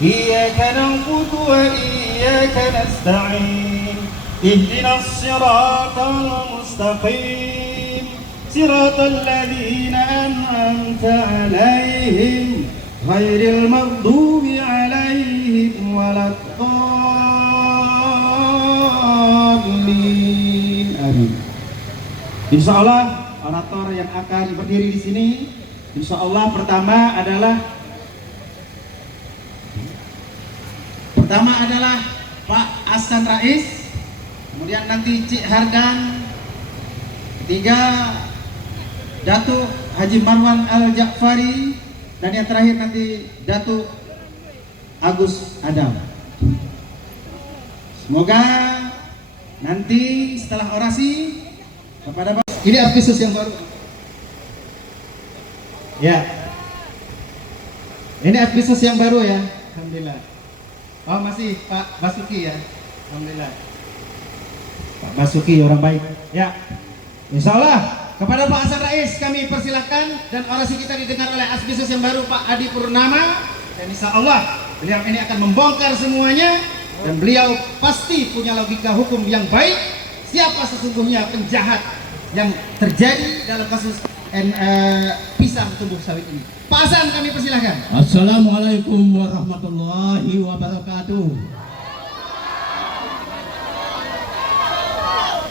إياك نعبد وإياك نستعين اهدنا الصراط المستقيم صراط الذين أنعمت عليهم غير المغضوب عليهم ولا الضالين. Amin. Insya Allah orator yang akan berdiri di sini, insya Allah pertama adalah Pak Hasan Rais, kemudian nanti Cik Hardan, ketiga Datuk Haji Marwan Al-Ja'fari, dan yang terakhir nanti Datuk Agus Adam. Semoga nanti setelah orasi kepada Bapak, ini artis yang baru. Ya, ini artis yang baru ya, alhamdulillah. Oh masih Pak Basuki ya, alhamdulillah. Pak Basuki orang baik. Ya, insya Allah kepada Pak Hasan Rais kami persilahkan, dan orasi kita didengar oleh Asbisus yang baru Pak Adi Purnama, dan insya Allah beliau ini akan membongkar semuanya, dan beliau pasti punya logika hukum yang baik. Siapa sesungguhnya penjahat yang terjadi dalam kasus pisang tumbuh sawit ini? Pak Hasan kami persilahkan. Assalamualaikum warahmatullahi wabarakatuh.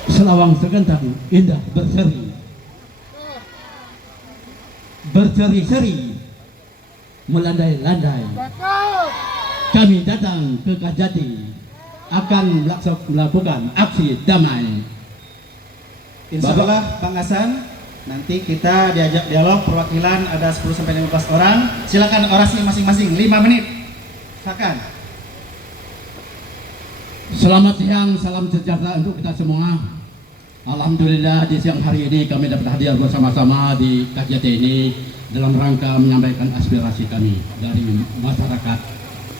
Selawang segentar indah berseri, berseri-seri, melandai-landai. Kami datang ke Kajati akan melakukan aksi damai. Insya Allah Bang Hasan, nanti kita diajak dialog perwakilan ada 10-15 orang. Silakan orasi masing-masing 5 menit. Silakan. Selamat siang, salam sejahtera untuk kita semua. Alhamdulillah di siang hari ini kami dapat hadir bersama-sama di Kajati ini dalam rangka menyampaikan aspirasi kami dari masyarakat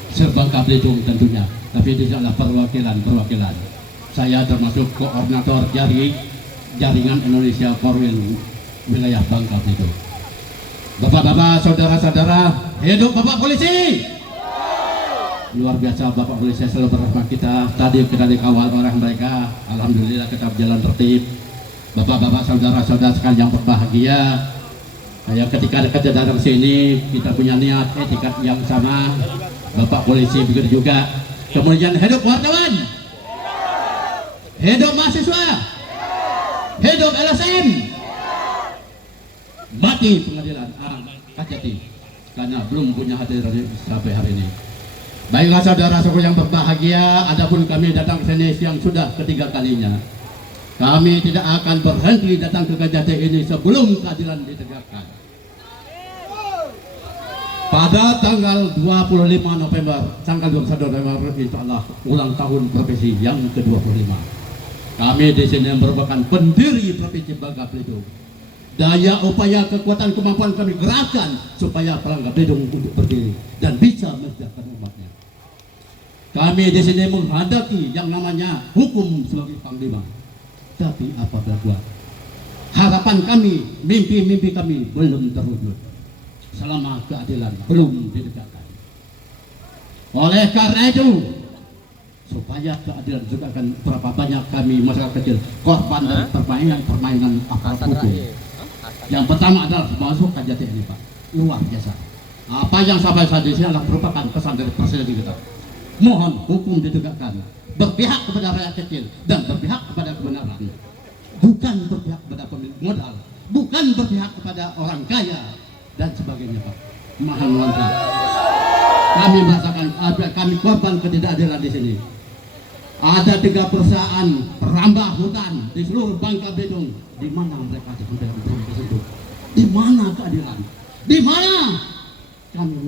Sebangka Belitung tentunya. Tapi itu adalah perwakilan. Saya termasuk koordinator jaringan Indonesia Korwil wilayah Bangka Belitung. Bapak-bapak, saudara-saudara, hidup Bapak Polisi! Luar biasa Bapak Polisi selalu bersama kita. Tadi kita dikawal orang mereka, alhamdulillah kita berjalan tertib. Bapak-bapak, saudara-saudara sekalian yang berbahagia, ketika dekat datang sini kita punya niat etikat yang sama. Bapak Polisi begitu juga. Kemudian hidup wartawan, hidup mahasiswa, hidup LSM, mati pengadilan Kajati karena belum punya hadir sampai hari ini. Baiklah saudara-saudara yang berbahagia, adapun kami datang ke sini yang sudah ketiga kalinya. Kami tidak akan berhenti datang ke Kajati ini sebelum keadilan ditegakkan. Pada tanggal 25 November, tanggal 21 November, insya Allah ulang tahun provinsi yang ke-25. Kami di sini merupakan pendiri Provinsi Bangka Belitung. Daya upaya kekuatan kemampuan kami gerakan supaya Bangka Belitung untuk berdiri dan bisa mensejahterakan umatnya. Kami di sini menghadapi yang namanya hukum sebagai panglima. Tapi apa buat? Harapan kami, mimpi-mimpi kami belum terwujud selama keadilan belum ditegakkan. Oleh karena itu, supaya keadilan juga akan berapa banyak kami masyarakat kecil korban dari permainan aparat hukum. Yang pertama adalah masuk Kajati ini Pak, luar biasa. Apa yang sampai saat ini adalah merupakan pesan dari Presiden kita. Mohon hukum ditegakkan, berpihak kepada rakyat kecil dan berpihak kepada kebenaran, bukan berpihak kepada pemilik modal, bukan berpihak kepada orang kaya dan sebagainya Pak. Mohon maaf. Kami merasakan kami korban ketidakadilan di sini. Ada 3 perusahaan perambah hutan di seluruh Bangka Belitung. Di mana mereka sampai tersebut? Di mana keadilan? Di mana? Kami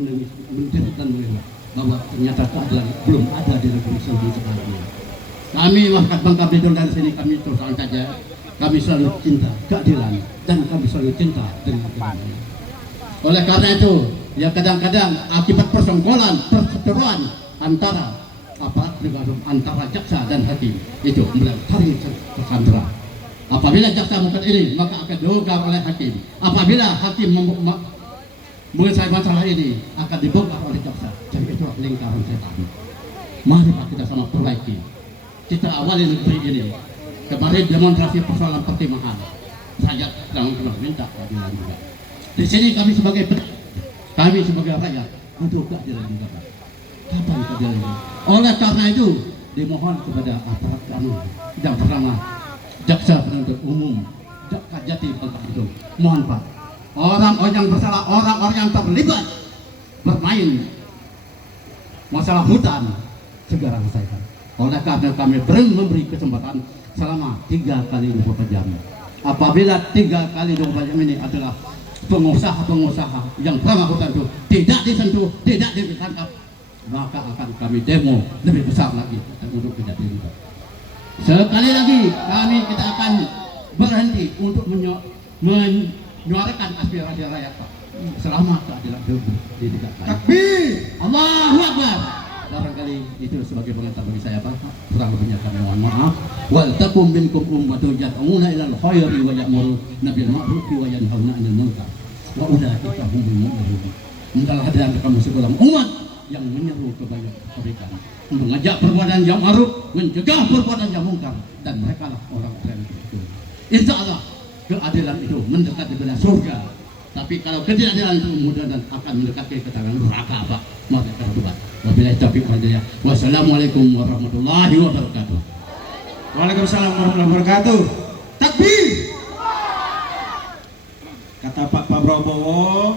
menjerit dan melihat bahwa ternyata keadilan belum ada di Republik Indonesia sekarang ini. Kami masyarakat Bangka Belitung dari sini kami terus terang saja. Kami selalu cinta keadilan dan kami selalu cinta dengan keadilan. Oleh karena itu, ya kadang-kadang akibat persenggolan, perseteruan antara aparat penegak hukum, antara jaksa dan hakim, itu mulai tarik tersandera. Apabila jaksa melakukan ini, maka akan diungkap oleh hakim. Apabila hakim menyelesaikan masalah ini akan dibongkar oleh jaksa. Jadi itulah lingkaran setan. Mari Pak kita sama perbaiki. Kita awali negeri ini. Kemarin demonstrasi persoalan pertimbangan. Saya sedang minta keadilan juga. Di sini kami sebagai rakyat untuk keadilan juga Pak. Kapan keadilan ini? Oleh karena itu dimohon kepada aparat kami yang pertama jaksa penuntut umum Kajati Bangka itu. Mohon Pak, orang-orang yang bersalah, orang-orang yang terlibat bermain masalah hutan segera selesaikan. Oleh karena kami memberi kesempatan selama 3 kali 24 jam. Apabila 3 kali 24 jam ini adalah pengusaha-pengusaha yang bersangkutan itu tidak disentuh, tidak ditangkap, maka akan kami demo lebih besar lagi untuk tidak terlibat. Sekali lagi kita akan berhenti untuk menyuarakan aspirasi rakyat Pak. Selama keadilan ditegakkan. Takbir. Allahu Akbar. Barangkali itu sebagai pengantar bagi saya Pak. Kurang lebihnya kami mohon maaf. Wal takum minkum ummatun yad'una ilal khairi wa ya'muruna bil ma'ruf wa yanhauna 'anil munkar. Wa ulaika humul mu'minun. Hendaklah ada di kamu segala umat yang menyeru kebaikan, mengajak perbuatan yang ma'ruf, mencegah perbuatan yang munkar, dan mereka lah orang-orang itu. Insya Allah keadilan itu mendekati kepada surga. Tapi kalau ketidakadilan itu mudah dan akan mendekati ke tangan neraka Pak. Mari kita berdoa. Wabillahi taufiq wal hidayah. Wassalamualaikum warahmatullahi wabarakatuh. Waalaikumsalam warahmatullahi wabarakatuh. Takbir. Kata Pak Prabowo,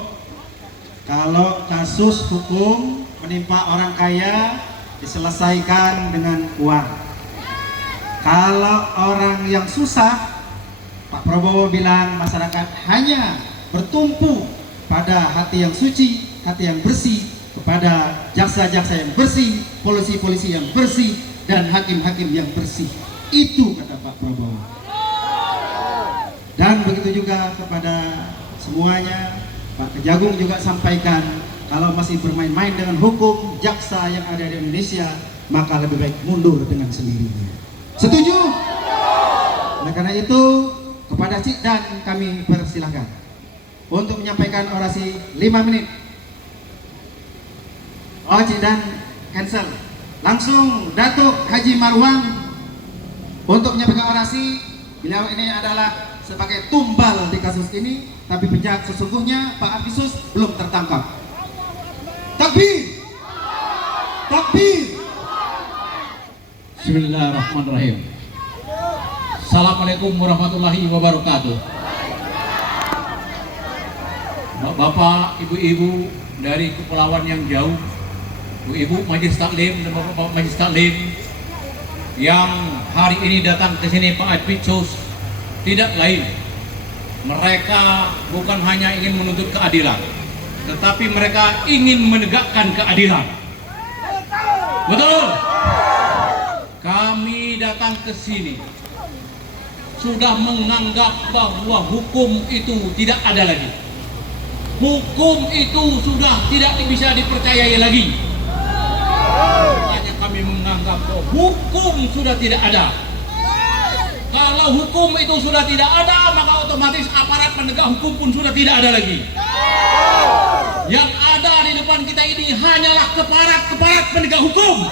kalau kasus hukum menimpa orang kaya diselesaikan dengan uang. Kalau orang yang susah, Pak Prabowo bilang masyarakat hanya bertumpu pada hati yang suci, hati yang bersih, kepada jaksa-jaksa yang bersih, polisi-polisi yang bersih, dan hakim-hakim yang bersih. Itu kata Pak Prabowo. Dan begitu juga kepada semuanya, Pak Kejagung juga sampaikan, kalau masih bermain-main dengan hukum jaksa yang ada di Indonesia, maka lebih baik mundur dengan sendirinya. Setuju? Oleh karena itu, kepada Cik Dan kami persilahkan untuk menyampaikan orasi 5 menit. Oh, Cik Dan cancel. Langsung Datuk Haji Marwan untuk menyampaikan orasi. Beliau ini adalah sebagai tumbal di kasus ini, tapi penjahat sesungguhnya Pak Abisus belum tertangkap. Takbir! Takbir! Bismillahirrahmanirrahim. Assalamualaikum warahmatullahi wabarakatuh. Bapak, ibu-ibu dari kepulauan yang jauh, ibu Majelis Taklim dan bapak Majelis Taklim yang hari ini datang ke sini Pak Adpicus, tidak lain, mereka bukan hanya ingin menuntut keadilan, tetapi mereka ingin menegakkan keadilan. Betul? Kami datang ke sini sudah menganggap bahwa hukum itu tidak ada lagi. Hukum itu sudah tidak bisa dipercayai lagi. Hanya kami menganggap bahwa hukum sudah tidak ada. Kalau hukum itu sudah tidak ada, maka otomatis aparat penegak hukum pun sudah tidak ada lagi. Yang ada di depan kita ini hanyalah keparat penegak hukum.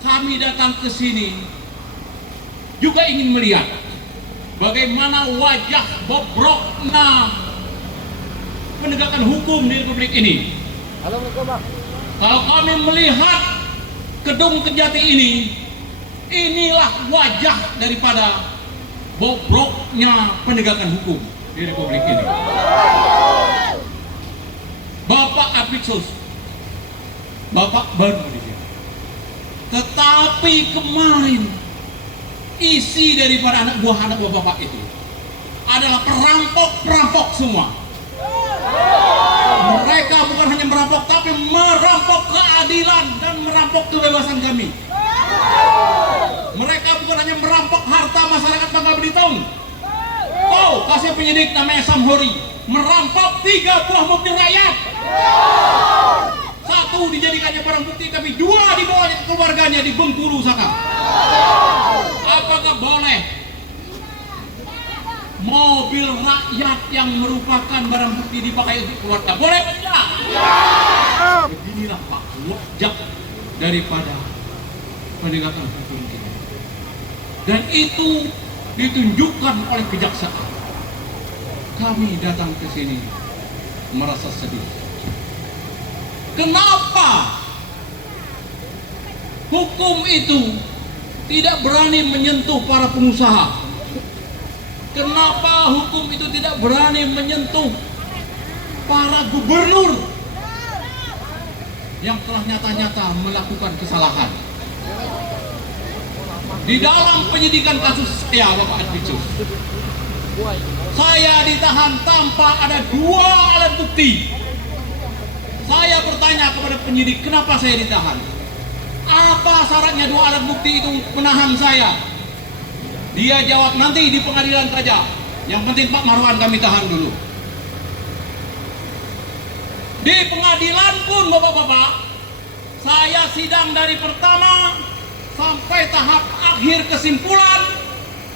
Kami datang ke sini juga ingin melihat bagaimana wajah bobroknya penegakan hukum di Republik ini. Kalau kami melihat gedung Kejati ini, inilah wajah daripada bobroknya penegakan hukum di Republik ini. Bapak Apicus, Bapak baru di sini. Tetapi kemarin isi daripada anak buah bapak itu adalah perampok semua. Mereka bukan hanya merampok, tapi merampok keadilan dan merampok kebebasan kami. Mereka bukan hanya merampok harta masyarakat Bangka Belitung. Oh, kasih penyidik namanya Samhori merampok 3 buah mobil rakyat. 1 dijadikannya barang bukti, tapi 2 dibawanya ke keluarganya di Bengkulu sana. Apakah boleh mobil rakyat yang merupakan barang bukti dipakai untuk keluarga. Boleh tidak? Beginilah Pak wajah daripada penegakan hukum kita. Dan itu ditunjukkan oleh kejaksaan. Kami datang ke sini merasa sedih. Kenapa hukum itu tidak berani menyentuh para pengusaha? Kenapa hukum itu tidak berani menyentuh para gubernur yang telah nyata-nyata melakukan kesalahan? Di dalam penyidikan kasus saya, Bapak Advicus, saya ditahan tanpa ada 2 alat bukti. Saya bertanya kepada penyidik, kenapa saya ditahan? Apa syaratnya 2 alat bukti itu menahan saya? Dia jawab, nanti di pengadilan saja. Yang penting Pak Marwan kami tahan dulu. Di pengadilan pun Bapak-bapak, saya sidang dari pertama sampai tahap akhir kesimpulan.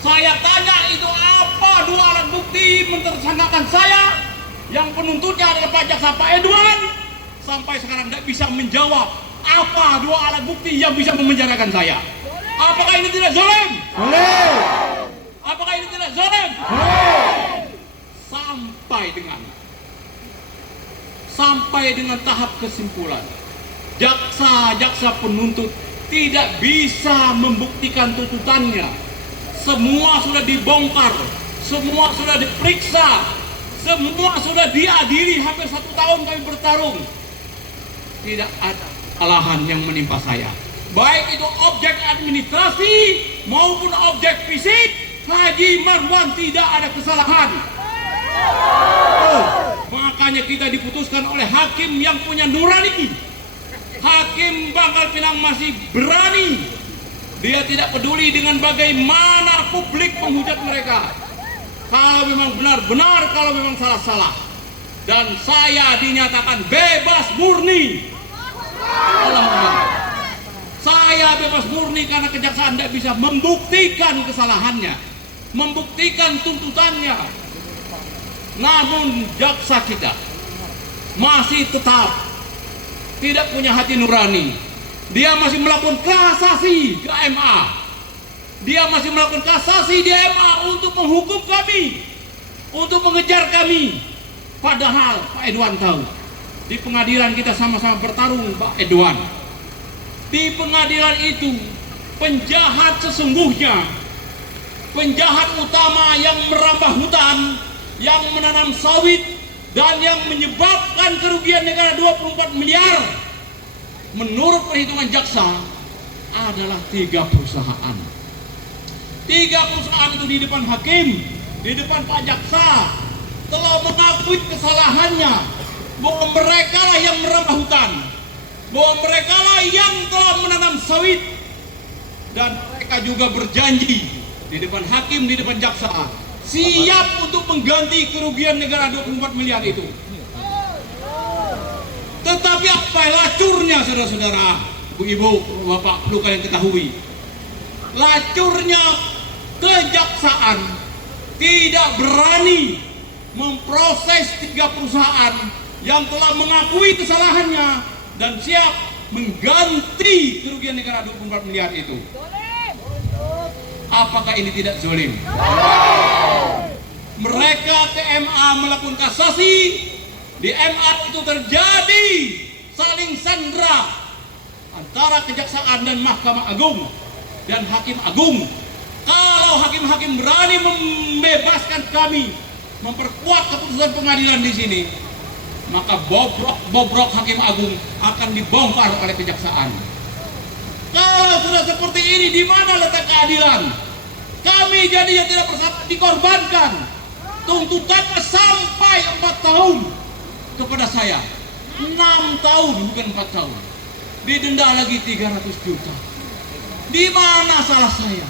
Saya tanya itu apa 2 alat bukti mentersangkakan saya. Yang penuntutnya adalah Pak Jaksa Pak Edwan. Sampai sekarang tidak bisa menjawab apa 2 alat bukti yang bisa memenjarakan saya. Apakah ini tidak zalim? Boleh. Apakah ini tidak zalim? Boleh. Sampai dengan tahap kesimpulan, jaksa penuntut tidak bisa membuktikan tuntutannya. Semua sudah dibongkar, semua sudah diperiksa, semua sudah diadili. Hampir 1 tahun kami bertarung, tidak ada kesalahan yang menimpa saya. Baik itu objek administrasi maupun objek fisik, Haji Marwan tidak ada kesalahan. Makanya kita diputuskan oleh hakim yang punya nurani. Hakim Bangka Pinang masih berani. Dia tidak peduli dengan bagaimana publik menghujat mereka. Kalau memang benar-benar, kalau memang salah-salah. Dan saya dinyatakan bebas murni. Alhamdulillah. Saya bebas murni karena kejaksaan tidak bisa membuktikan kesalahannya, membuktikan tuntutannya. Namun jaksa kita masih tetap tidak punya hati nurani. Dia masih melakukan kasasi ke MA. Dia masih melakukan kasasi di MA untuk menghukum kami, untuk mengejar kami. Padahal Pak Edwan tahu, di pengadilan kita sama-sama bertarung Pak Edwan. Di pengadilan itu, penjahat sesungguhnya, penjahat utama yang merambah hutan, yang menanam sawit, dan yang menyebabkan kerugian negara 24 miliar, menurut perhitungan jaksa, adalah 3 perusahaan. 3 perusahaan itu di depan hakim, di depan Pak Jaksa, telah mengakui kesalahannya, bahwa mereka lah yang merambah hutan, bahwa mereka lah yang telah menanam sawit, dan mereka juga berjanji di depan hakim, di depan jaksa, siap untuk mengganti kerugian negara 24 miliar itu. Tetapi apa lacurnya, saudara-saudara, ibu-ibu, bapak, perlu kalian ketahui, lacurnya kejaksaan tidak berani memproses 3 perusahaan yang telah mengakui kesalahannya dan siap mengganti kerugian negara 24 miliar itu. Apakah ini tidak zalim? Mereka ke MA melakukan kasasi, di MA itu terjadi saling sandra antara kejaksaan dan Mahkamah Agung dan Hakim Agung. Kalau hakim-hakim berani membebaskan kami, memperkuat keputusan pengadilan di sini, maka bobrok Hakim Agung akan dibongkar oleh kejaksaan. Kalau sudah seperti ini, di mana letak keadilan? Kami jadinya tidak bersalah dikorbankan. Tuntutannya sampai 4 tahun kepada saya. 6 tahun bukan 4 tahun. Didenda lagi 300 juta. Di mana salah saya?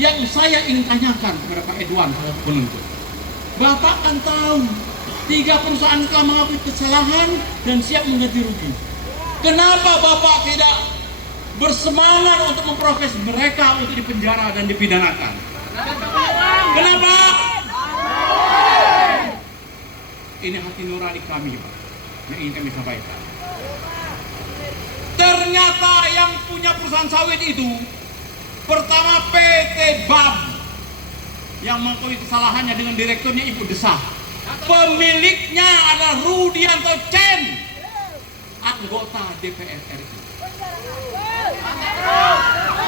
Yang saya ingin tanyakan kepada Pak Edwan, penuntut. Bapak kan tahu 3 perusahaan telah mengakui kesalahan dan siap mengganti rugi. Kenapa Bapak tidak bersemangat untuk memproses mereka untuk dipenjara dan dipidanakan? Kenapa? Ini hati nurani kami, Pak, yang ingin kami sampaikan. Ternyata yang punya perusahaan sawit itu pertama PT BAM yang mengakui kesalahannya dengan direkturnya Ibu Desah. Pemiliknya adalah Rudianto Chen, anggota DPR RI.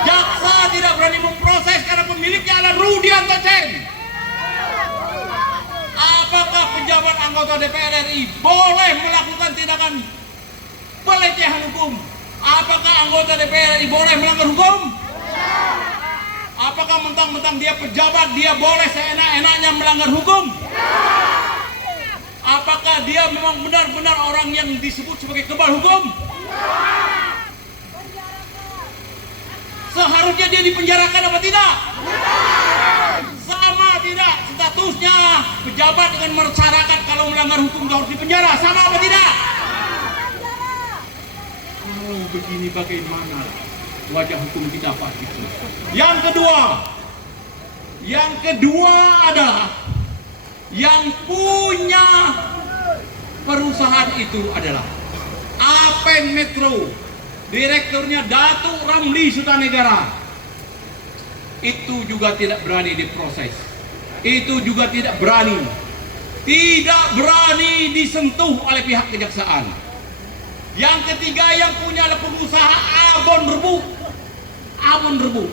Jaksa tidak berani memproses karena pemiliknya adalah Rudianto Chen. Apakah pejabat anggota DPR RI boleh melakukan tindakan pelecehan hukum? Apakah anggota DPR RI boleh melanggar hukum? Apakah mentang-mentang dia pejabat, dia boleh seenak-enaknya melanggar hukum? Apakah dia memang benar-benar orang yang disebut sebagai kebal hukum? Seharusnya dia dipenjarakan apa tidak? Sama tidak statusnya pejabat dengan masyarakat kalau melanggar hukum harus dipenjara? Sama apa tidak? Oh, begini bagaimana wajah hukum kita Pak itu? Yang kedua adalah yang punya perusahaan itu adalah Apen Metro, direkturnya Datuk Ramli Sutanegara. Itu juga tidak berani diproses. Itu juga tidak berani disentuh oleh pihak kejaksaan. Yang ketiga yang punya adalah pengusaha Abon Rebu.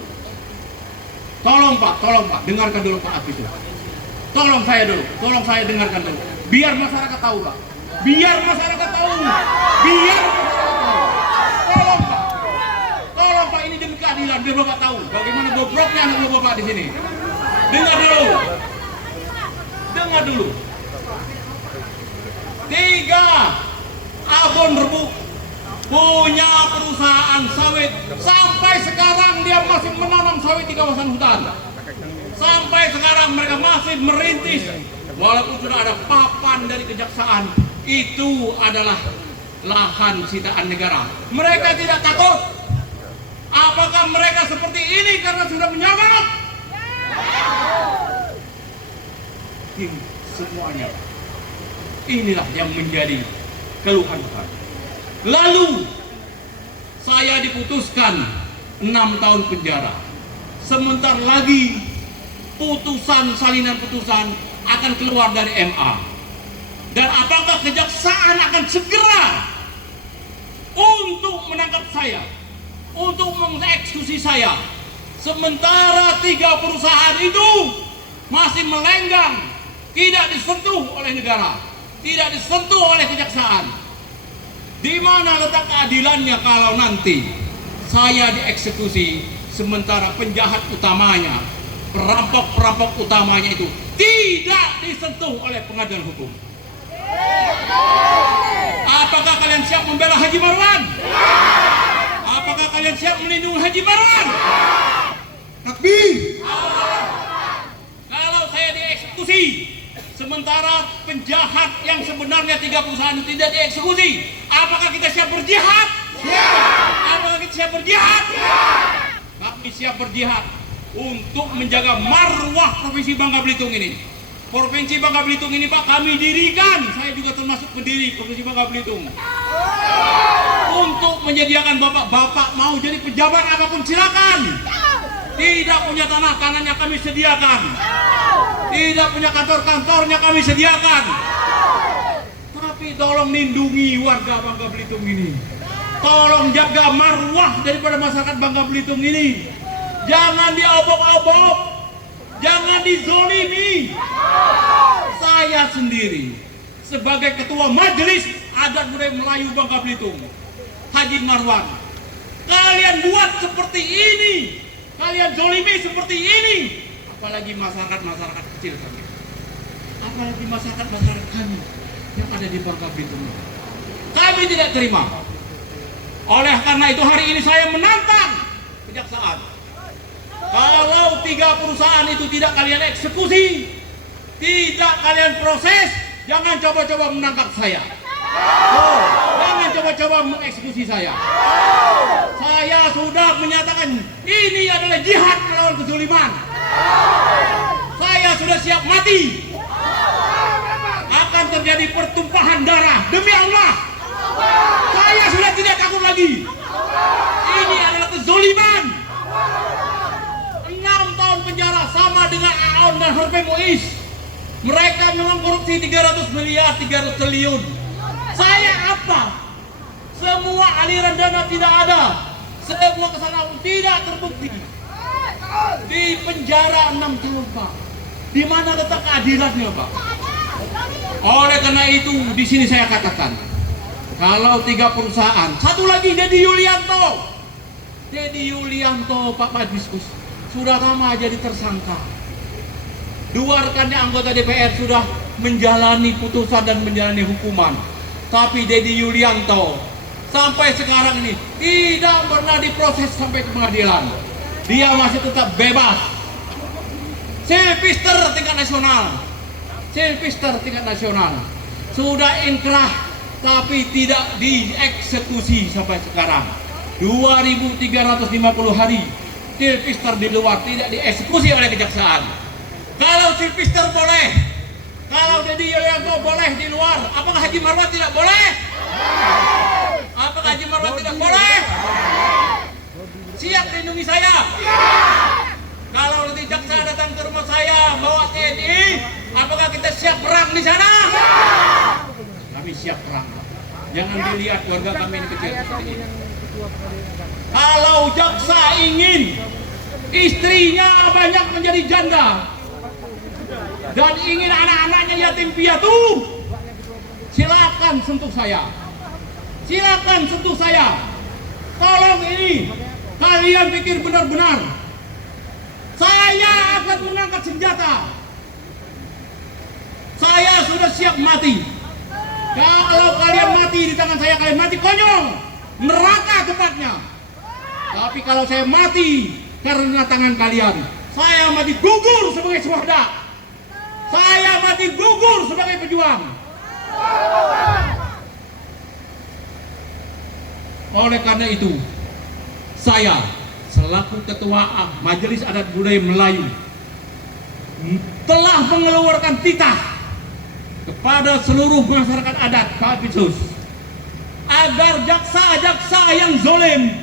Tolong Pak, dengarkan dulu Pak itu. Tolong saya dengarkan dulu. Biar masyarakat tahu Pak. Tolong Pak, ini demi keadilan, biar Bapak tahu bagaimana bobroknya anak Bapak di sini. Dengar dulu. 3, Abon Rebu punya perusahaan sawit. Sampai sekarang dia masih menanam sawit di kawasan hutan. Sampai sekarang mereka masih merintis. Walaupun sudah ada papan dari kejaksaan, itu adalah lahan sitaan negara. Mereka tidak takut. Apakah mereka seperti ini karena sudah menyamar? Ini semuanya. Inilah yang menjadi keluhan Tuhan. Lalu saya diputuskan 6 tahun penjara. Sebentar lagi salinan putusan akan keluar dari MA. Dan apakah kejaksaan akan segera untuk menangkap saya, untuk mengeksekusi saya, sementara 3 perusahaan itu masih melenggang, tidak disentuh oleh negara, tidak disentuh oleh kejaksaan? Di mana letak keadilannya kalau nanti saya dieksekusi sementara penjahat utamanya, perampok utamanya itu tidak disentuh oleh pengadilan hukum? Apakah kalian siap membela Haji Marwan? Apakah kalian siap melindungi Haji Marwan? Takbir. Kalau saya dieksekusi sementara penjahat yang sebenarnya 3 perusahaan itu tidak dieksekusi, apakah kita siap berjihad? Apakah kita siap berjihad? Kami siap berjihad untuk menjaga marwah Provinsi Bangka Belitung ini. Provinsi Bangka Belitung ini Pak kami dirikan, saya juga termasuk pendiri Provinsi Bangka Belitung, untuk menyediakan bapak mau jadi pejabat apapun silakan. Tidak punya tanahnya kami sediakan. Tidak punya kantornya kami sediakan. Tapi tolong lindungi warga Bangka Belitung ini. Tolong jaga marwah daripada masyarakat Bangka Belitung ini. Jangan diobok-obok, jangan dizolimi. Saya sendiri sebagai ketua Majelis Adat Budaya Melayu Bangka Belitung, Haji Marwan, kalian buat seperti ini, kalian zolimi seperti ini, apalagi masyarakat kecil kami, apalagi masyarakat kami yang ada di Bangka Belitung. Kami tidak terima. Oleh karena itu hari ini saya menantang kejaksaan. Kalau 3 perusahaan itu tidak kalian eksekusi, tidak kalian proses, jangan coba-coba menangkap saya. Jangan coba-coba mengeksekusi saya. Saya sudah menyatakan ini adalah jihad melawan kezuliman. Saya sudah siap mati. Akan terjadi pertumpahan darah, demi Allah, saya sudah tidak takut lagi. Ini adalah kezoliman. 6 tahun penjara sama dengan Aon dan Harvey Muiz. Mereka memang korupsi 300 miliar, 300 triliun. Saya apa? Semua aliran dana tidak ada. Semua kesalahan tidak terbukti. Di penjara 6 tahun, Pak. Di mana letak keadilannya, Pak? Oleh karena itu, di sini saya katakan, kalau 3 perusahaan, satu lagi Dedi Yulianto. Dedi Yulianto, Pak Padiskus, sudah lama jadi tersangka. 2 rekannya anggota DPR sudah menjalani putusan dan menjalani hukuman. Tapi Dedi Yulianto sampai sekarang ini tidak pernah diproses sampai ke pengadilan. Dia masih tetap bebas. Silvister tingkat nasional. Silvister tingkat nasional. Sudah inkrah tapi tidak dieksekusi sampai sekarang. 2.350 hari Silvister di luar, tidak dieksekusi oleh kejaksaan. Kalau Silvister boleh, kalau Dedi Yulianto boleh di luar, apakah Haji Marwan tidak boleh? Apakah Haji Marwan tidak boleh? Siap lindungi saya? Kalau nanti jaksa datang ke rumah saya bawa TNI, apakah kita siap perang di sana? Kami siap perang. Jangan dilihat keluarga kami ini kecil seperti ini. Kalau jaksa ingin istrinya banyak menjadi janda dan ingin anak-anaknya yatim piatu, silakan sentuh saya. Silakan sentuh saya. Tolong ini kalian pikir benar-benar. Saya akan mengangkat senjata. Saya sudah siap mati. Kalau kalian mati di tangan saya, kalian mati konyol, neraka tempatnya. Tapi kalau saya mati karena tangan kalian, saya mati gugur sebagai syuhada. Saya mati gugur sebagai pejuang. Oleh karena itu, saya selaku Ketua Majelis Adat Budaya Melayu telah mengeluarkan titah kepada seluruh masyarakat adat Pak Pitsus agar jaksa-jaksa yang zolim,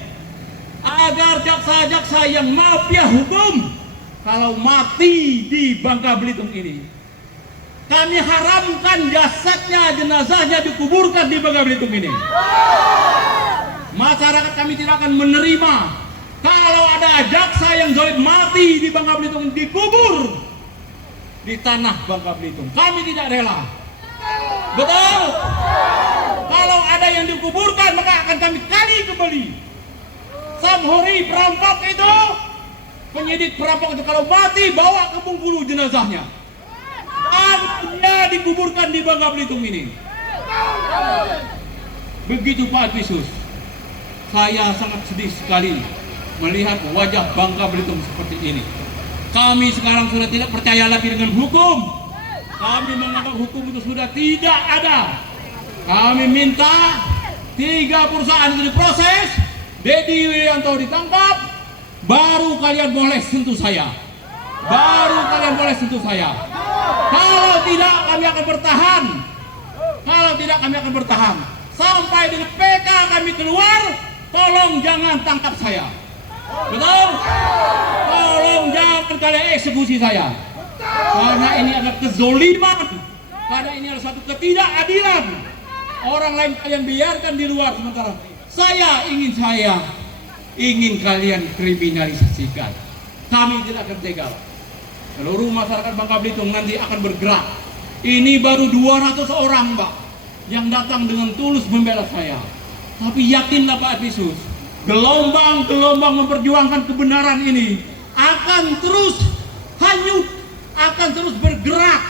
agar jaksa-jaksa yang mafia hukum, kalau mati di Bangka Belitung ini, kami haramkan jasadnya, jenazahnya dikuburkan di Bangka Belitung ini. Masyarakat kami tidak akan menerima kalau ada jaksa yang zolim mati di Bangka Belitung dikubur di tanah Bangka Belitung. Kami tidak rela. Betul? Kalau ada yang dikuburkan maka akan kami gali kembali. Samhuri perampok itu, penyidik perampok itu kalau mati bawa ke Bengkulu jenazahnya. Dia dikuburkan di Bangka Belitung ini. Begitu Pak Pitsus. Saya sangat sedih sekali melihat wajah Bangka Belitung seperti ini. Kami sekarang sudah tidak percaya lagi dengan hukum. Kami menganggap hukum itu sudah tidak ada. Kami minta 3 perusahaan itu diproses, Dedi Yulianto ditangkap, baru kalian boleh sentuh saya. Baru kalian boleh sentuh saya. Kalau tidak kami akan bertahan. Kalau tidak kami akan bertahan. Sampai dengan PK kami keluar, tolong jangan tangkap saya. Betul? Tolong jangan kalian eksekusi saya. Karena ini adalah kezoliman. Karena ini adalah satu ketidakadilan. Orang lain kalian biarkan di luar, sementara saya ingin kalian kriminalisasikan. Kami tidak akan tega. Seluruh masyarakat Bangka Belitung nanti akan bergerak. Ini baru 200 orang, Pak, yang datang dengan tulus membela saya. Tapi yakinlah Pak Pitsus, gelombang-gelombang memperjuangkan kebenaran ini akan terus hanyut, akan terus bergerak,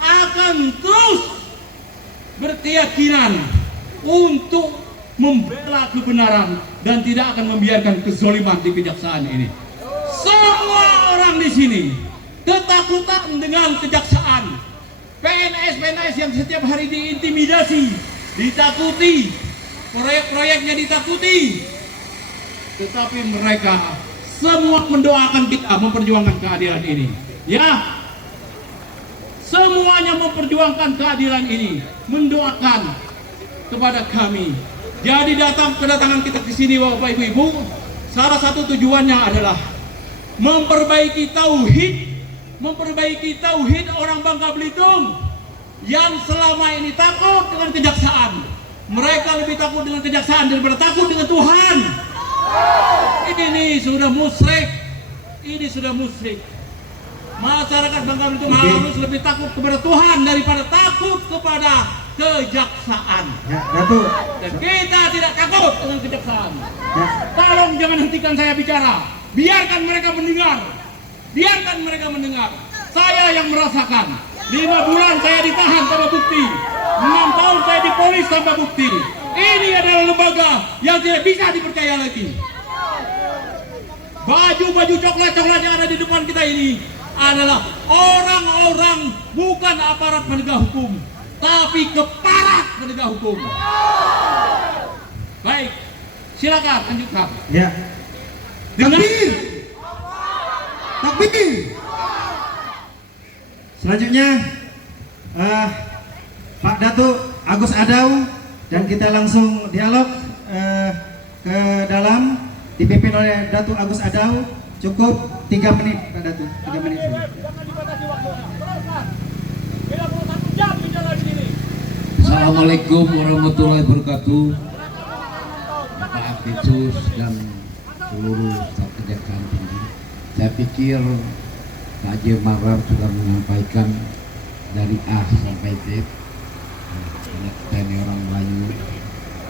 akan terus berkeyakinan untuk membela kebenaran dan tidak akan membiarkan kezoliman di kejaksaan ini. Semua orang di sini ketakutan dengan kejaksaan. PNS yang setiap hari diintimidasi, ditakuti, proyek-proyeknya ditakuti, tetapi mereka semua mendoakan kita memperjuangkan keadilan ini. Ya, semuanya memperjuangkan keadilan ini, mendoakan kepada kami. Jadi kedatangan kita ke sini Bapak Ibu, salah satu tujuannya adalah memperbaiki tauhid orang Bangka Belitung yang selama ini takut dengan kejaksaan. Mereka lebih takut dengan kejaksaan daripada takut dengan Tuhan. Ini sudah musyrik. Ini sudah musyrik. Masyarakat Bangka Belitung harus lebih takut kepada Tuhan daripada takut kepada kejaksaan. Ya, Datuk. Dan kita tidak takut dengan kejaksaan. Ya. Tolong jangan hentikan saya bicara. Biarkan mereka mendengar. Biarkan mereka mendengar. Saya yang merasakan. 5 bulan saya ditahan tanpa bukti. 6 tahun saya dipolis tanpa bukti. Ini adalah lembaga yang tidak bisa dipercaya lagi. Baju-baju coklat-coklat yang ada di depan kita ini adalah orang-orang, bukan aparat penegak hukum, tapi keparat penegak hukum. Baik, silakan lanjutkan. Ya. Dengan Takbir. Selanjutnya Pak Datuk Agus Adau, dan kita langsung dialog ke dalam, dipimpin oleh Datuk Agus Adau. Cukup 3 menit Pak Datuk, 3 menit saja. Jangan dibatasi waktunya. Teruskan. 91 jam bicara di sini. Assalamualaikum warahmatullahi wabarakatuh. Bapak Aktisus dan seluruh staf Kejaksaan Tinggi. Saya pikir Pak Haji Marar sudah menyampaikan dari A sampai Z. Karena kita ini orang Melayu,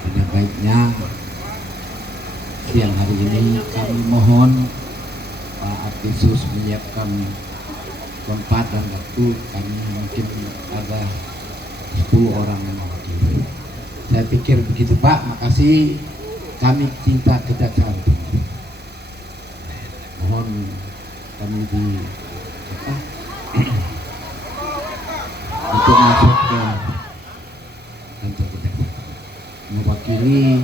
tidak baiknya siang hari ini kami mohon Pak Aktisus menyiapkan tempat dan waktu. Kami mungkin ada 10 orang yang mewakili. Saya pikir begitu Pak, makasih. Kami cinta kejaksaan. Mohon kami di untuk masuk ke kantor kejaksaan, mewakili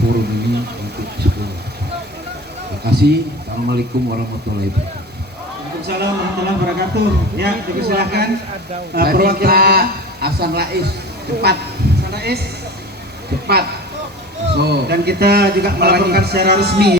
forum ini untuk 10. Terima kasih. Assalamualaikum warahmatullahi wabarakatuh. Waalaikumsalam warahmatullahi wabarakatuh. Ya, dipersilahkan Saya minta perwakilan Hasan Rais cepat, Sanais, cepat. So. dan kita juga melaporkan secara resmi